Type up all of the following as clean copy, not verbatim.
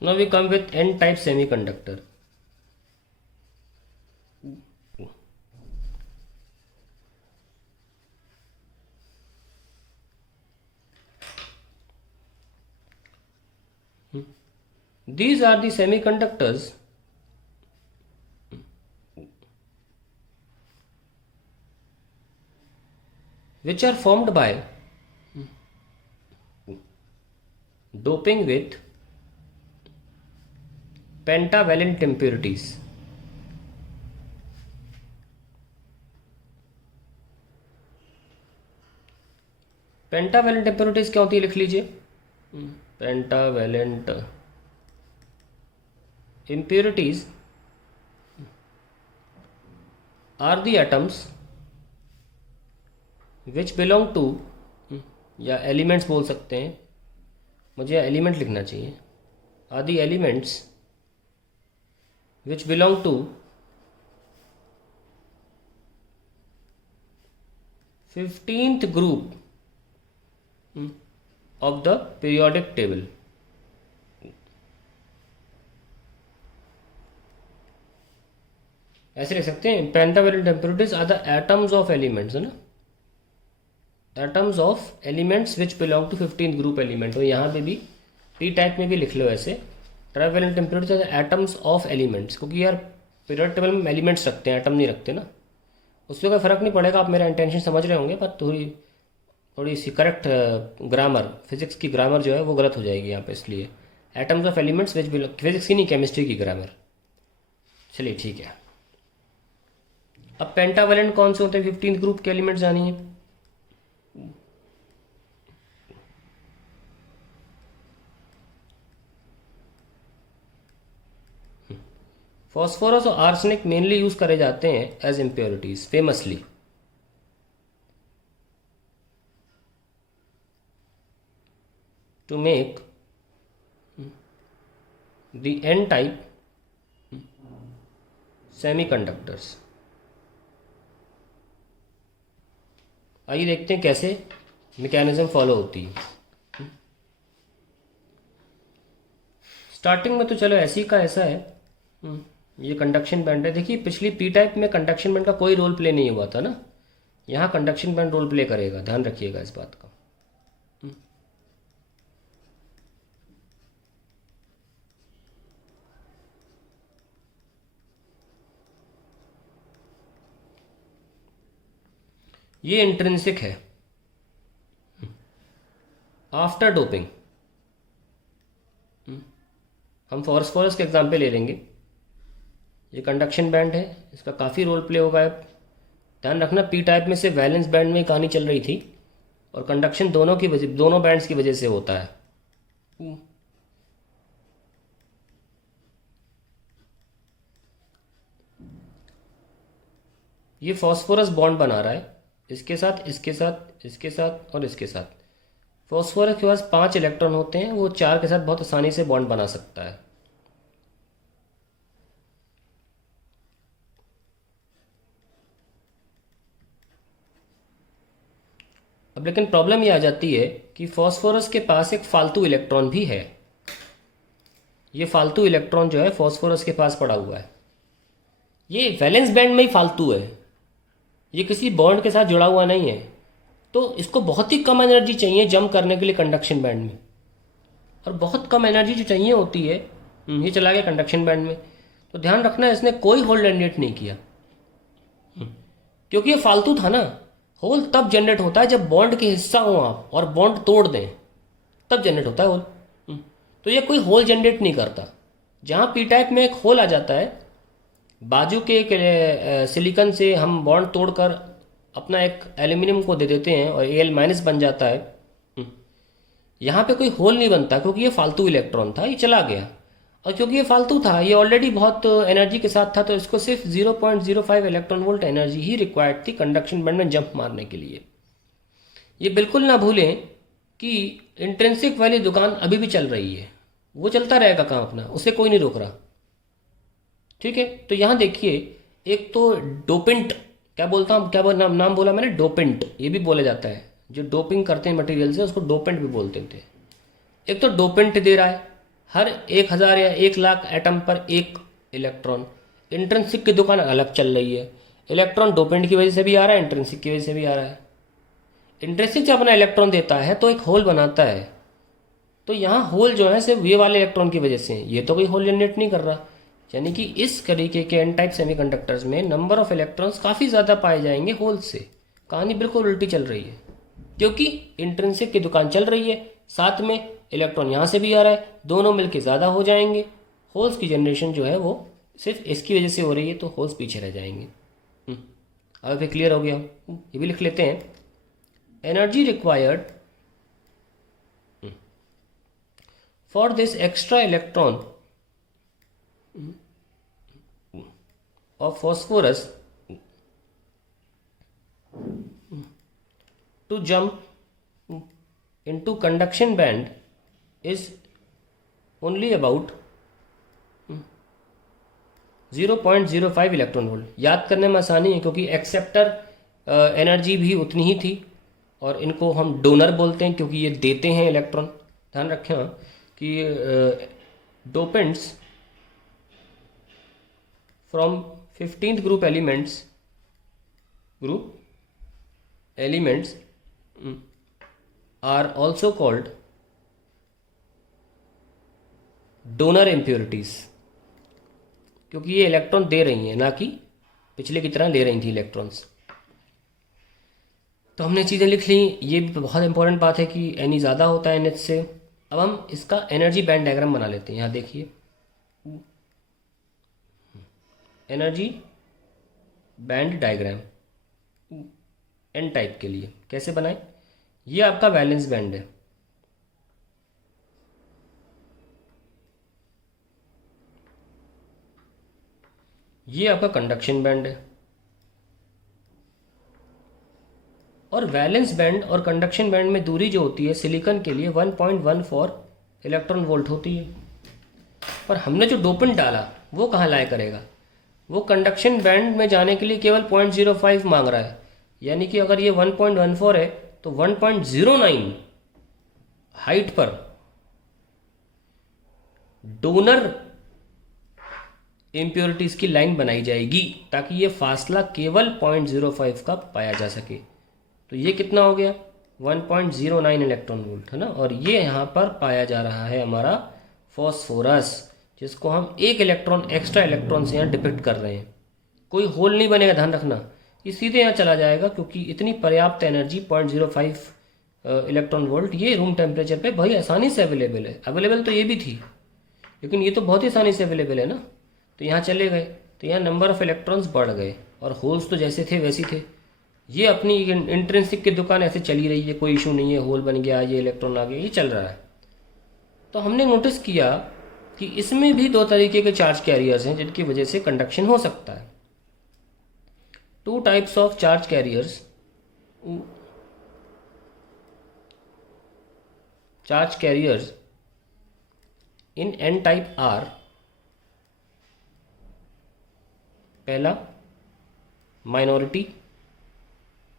Now we come with N-type semiconductor. These are the semiconductors which are formed by doping with pentavalent impurities. Pentavalent impurities क्या होती है, लिख लीजिए. Pentavalent impurities are the atoms which belong to, या elements बोल सकते हैं, मुझे एलिमेंट लिखना चाहिए, are the elements which belong to 15th group of the periodic table. ऐसे लिख सकते हैं, pentavalent impurities are the atoms of elements, है ना, atoms of elements which belong to 15th group element. और यहाँ पे भी पी टाइप में भी लिख लो ऐसे, trivalent impurities are the atoms of elements, क्योंकि यार पीरियड टेबल में एलिमेंट्स रखते हैं, एटम नहीं रखते ना, उससे कोई फ़र्क नहीं पड़ेगा. आप मेरा इंटेंशन समझ रहे होंगे, पर थोड़ी सी करेक्ट ग्रामर, फिजिक्स की ग्रामर जो है वो गलत हो जाएगी यहाँ पे, इसलिए atoms of elements which belong, physics की नहीं केमिस्ट्री की ग्रामर. चलिए ठीक है. अब पेंटावेलेंट कौन से होते हैं, 15th ग्रुप के एलिमेंट जानिए. फॉस्फोरस और आर्सेनिक मेनली यूज करे जाते हैं as impurities famously. To make the N type semiconductors. आइए देखते हैं कैसे मैकेनिज्म फॉलो होती है. स्टार्टिंग में तो चलो ऐसी का ऐसा है, ये कंडक्शन बैंड है. देखिए पिछली पी टाइप में कंडक्शन बैंड का कोई रोल प्ले नहीं हुआ था ना, यहाँ कंडक्शन बैंड रोल प्ले करेगा, ध्यान रखिएगा इस बात का. ये इंट्रिंसिक है. आफ्टर डोपिंग हम फॉस्फोरस के एग्जाम्पल ले लेंगे. ये कंडक्शन बैंड है, इसका काफ़ी रोल प्ले होगा. ध्यान रखना पी टाइप में से वैलेंस बैंड में कहानी चल रही थी, और कंडक्शन दोनों की वजह, दोनों बैंड्स की वजह से होता है. ये फॉस्फोरस बॉन्ड बना रहा है इसके साथ, इसके साथ, इसके साथ और इसके साथ. फॉस्फोरस के पास 5 इलेक्ट्रॉन होते हैं, वो 4 के साथ बहुत आसानी से बॉन्ड बना सकता है. अब लेकिन प्रॉब्लम ये आ जाती है कि फॉस्फोरस के पास एक फालतू इलेक्ट्रॉन भी है. ये फालतू इलेक्ट्रॉन जो है फॉस्फोरस के पास पड़ा हुआ है, ये वैलेंस बैंड में ही फालतू है, ये किसी बॉन्ड के साथ जुड़ा हुआ नहीं है. तो इसको बहुत ही कम एनर्जी चाहिए जंप करने के लिए कंडक्शन बैंड में, और बहुत कम एनर्जी जो चाहिए होती है, ये चला गया कंडक्शन बैंड में. तो ध्यान रखना इसने कोई होल जनरेट नहीं किया, क्योंकि ये फालतू था ना. होल तब जनरेट होता है जब बॉन्ड के हिस्सा हो आप और बॉन्ड तोड़ दें, तब जनरेट होता है होल. तो ये कोई होल जनरेट नहीं करता. जहाँ पी टाइप में एक होल आ जाता है, बाजू के एक सिलिकॉन से हम बॉन्ड तोड़कर अपना एक एल्यूमिनियम को दे देते हैं और Al- बन जाता है. यहाँ पे कोई होल नहीं बनता, क्योंकि ये फालतू इलेक्ट्रॉन था, ये चला गया. और क्योंकि ये फालतू था, ये ऑलरेडी बहुत एनर्जी के साथ था, तो इसको सिर्फ 0.05 इलेक्ट्रॉन वोल्ट एनर्जी ही रिक्वायर्ड थी कंडक्शन बैंड में जंप मारने के लिए. ये बिल्कुल ना भूलें कि इंट्रिंसिक वाली दुकान अभी भी चल रही है, वो चलता रहेगा काम अपना, उसे कोई नहीं रोक रहा. ठीक है. तो यहाँ देखिए, एक तो डोपेंट, क्या बोलता हूँ, क्या नाम बोला मैंने, डोपेंट, ये भी बोला जाता है. जो डोपिंग करते हैं मटेरियल से उसको डोपेंट भी बोलते थे. एक तो डोपेंट दे रहा है, हर 1000 या 1 लाख एटम पर एक इलेक्ट्रॉन। इंट्रिंसिक की दुकान अलग चल रही है। इलेक्ट्रॉन डोपेंट की वजह से भी आ रहा है, इंट्रिंसिक की वजह से भी आ रहा है। इंट्रिंसिक जब अपना इलेक्ट्रॉन देता है तो एक होल बनाता है, तो यहाँ होल जो है सिर्फ ये वाले इलेक्ट्रॉन की वजह से है, ये तो कोई होल जनरेट नहीं कर रहा। यानी कि इस तरीके के एन टाइप सेमीकंडक्टर्स में नंबर ऑफ इलेक्ट्रॉन्स काफ़ी ज़्यादा पाए जाएंगे होल से। कहानी बिल्कुल उल्टी चल रही है, क्योंकि इंट्रिंसिक की दुकान चल रही है, साथ में इलेक्ट्रॉन यहाँ से भी आ रहा है, दोनों मिलके ज़्यादा हो जाएंगे। होल्स की जनरेशन जो है वो सिर्फ इसकी वजह से हो रही है, तो होल्स पीछे रह जाएंगे। अब फिर क्लियर हो गया। ये भी लिख लेते हैं। Energy required for this extra electron of phosphorus to jump into conduction band is only about 0.05 electron volt. याद करने में आसानी है क्योंकि एक्सेप्टर एनर्जी भी उतनी ही थी, और इनको हम डोनर बोलते हैं क्योंकि ये देते हैं इलेक्ट्रॉन। ध्यान रखें कि dopants from 15th group elements are also called donor impurities, क्योंकि ये इलेक्ट्रॉन दे रही हैं, ना कि पिछले की तरह ले रही थी इलेक्ट्रॉन्स। तो हमने चीज़ें लिख ली। ये भी बहुत इंपॉर्टेंट बात है कि एन ज़्यादा होता है NH से। अब हम इसका एनर्जी बैंड डायग्राम बना लेते हैं। यहाँ देखिए, energy band diagram N type के लिए कैसे बनाएं। ये आपका वैलेंस बैंड है, ये आपका कंडक्शन बैंड है, और वैलेंस बैंड और कंडक्शन बैंड में दूरी जो होती है सिलिकॉन के लिए 1.14 इलेक्ट्रॉन वोल्ट होती है। पर हमने जो डोपेंट डाला वो कहाँ लाया करेगा, वो कंडक्शन बैंड में जाने के लिए केवल 0.05 मांग रहा है। यानी कि अगर ये 1.14 है तो 1.09 हाइट पर डोनर इम्प्योरिटीज की लाइन बनाई जाएगी, ताकि ये फासला केवल 0.05 का पाया जा सके। तो ये कितना हो गया, 1.09 इलेक्ट्रॉन वोल्ट, है ना। और ये यहाँ पर पाया जा रहा है हमारा फॉस्फोरस, जिसको हम एक इलेक्ट्रॉन एक्स्ट्रा इलेक्ट्रॉन से यहाँ डिपिक्ट कर रहे हैं। कोई होल नहीं बनेगा, ध्यान रखना, ये सीधे यहाँ चला जाएगा, क्योंकि इतनी पर्याप्त एनर्जी 0.05 इलेक्ट्रॉन वोल्ट ये रूम टेम्परेचर पे भाई आसानी से अवेलेबल है। अवेलेबल तो ये भी थी, लेकिन ये तो बहुत ही आसानी से अवेलेबल है ना। तो यहाँ चले गए तो यहाँ नंबर ऑफ इलेक्ट्रॉन्स बढ़ गए, और होल्स तो जैसे थे वैसे थे। ये अपनी इंट्रिंसिक की दुकान ऐसे चली रही है, कोई इशू नहीं है, होल बन गया, ये इलेक्ट्रॉन आ गया, ये चल रहा है। तो हमने नोटिस किया कि इसमें भी दो तरीके के चार्ज कैरियर्स हैं जिनकी वजह से कंडक्शन हो सकता है। 2 types of charge carriers in N type are. पहला माइनॉरिटी,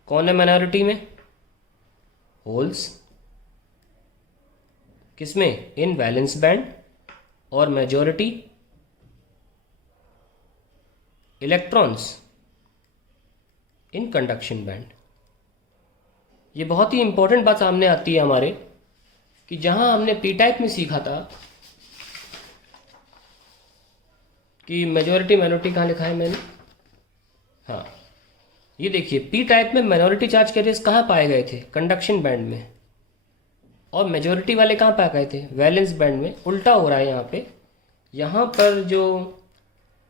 कौन है माइनॉरिटी में, होल्स, किसमें, इन वैलेंस बैंड, और majority electrons in conduction band. ये बहुत ही इंपॉर्टेंट बात सामने आती है हमारे, कि जहां हमने पी टाइप में सीखा था कि मेजॉरिटी माइनॉरिटी कहाँ लिखा है मैंने, हाँ ये देखिए, पी टाइप में माइनॉरिटी चार्ज कैरियर्स कहाँ पाए गए थे, कंडक्शन बैंड में, और मेजॉरिटी वाले कहाँ पाए गए थे, वैलेंस बैंड में। उल्टा हो रहा है यहाँ पे, यहाँ पर जो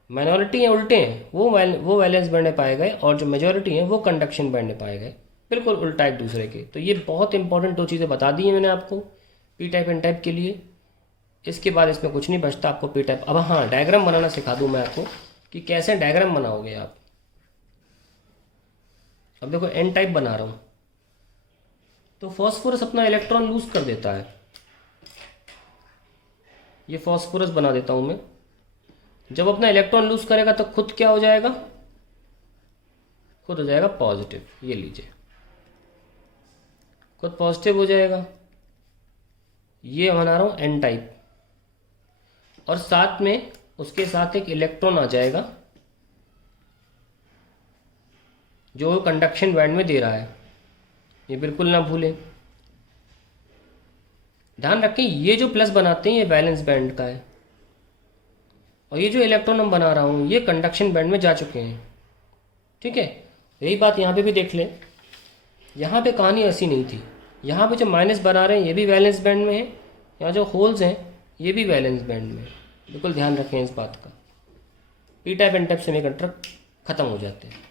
माइनॉरिटी हैं उल्टे हैं, वो वैलेंस बैंड में पाए गए, और जो मेजॉरिटी हैं वो कंडक्शन बैंड में पाए गए, बिल्कुल उल्टा एक दूसरे के। तो ये बहुत इंपॉर्टेंट दो चीज़ें बता दी हैं मैंने आपको पी टाइप एन टाइप के लिए। इसके बाद इसमें कुछ नहीं बचता आपको पी टाइप। अब हाँ, डायग्राम बनाना सिखा दूँ मैं आपको कि कैसे डायग्राम बनाओगे आप। अब देखो एन टाइप बना रहा हूँ, तो फॉस्फोरस अपना इलेक्ट्रॉन लूज कर देता है। ये फॉस्फोरस बना देता हूँ मैं। जब अपना इलेक्ट्रॉन लूज करेगा तो खुद क्या हो जाएगा, खुद हो जाएगा पॉजिटिव। ये लीजिए, खुद पॉजिटिव हो जाएगा। ये बना रहा हूँ एन टाइप, और साथ में उसके साथ एक इलेक्ट्रॉन आ जाएगा जो कंडक्शन बैंड में दे रहा है। ये बिल्कुल ना भूलें। ध्यान रखें ये जो प्लस बनाते हैं ये वैलेंस बैंड का है और ये जो इलेक्ट्रॉन हम बना रहा हूँ ये कंडक्शन बैंड में जा चुके हैं। ठीक है, यही बात यहाँ पे भी देख लें। यहाँ पे कहानी ऐसी नहीं थी। यहाँ पे जो माइनस बना रहे हैं ये भी वैलेंस बैंड में है, यहाँ जो होल्स हैं ये भी वैलेंस बैंड में है। बिल्कुल ध्यान रखें इस बात का। P type N type semiconductor ख़त्म हो जाते हैं।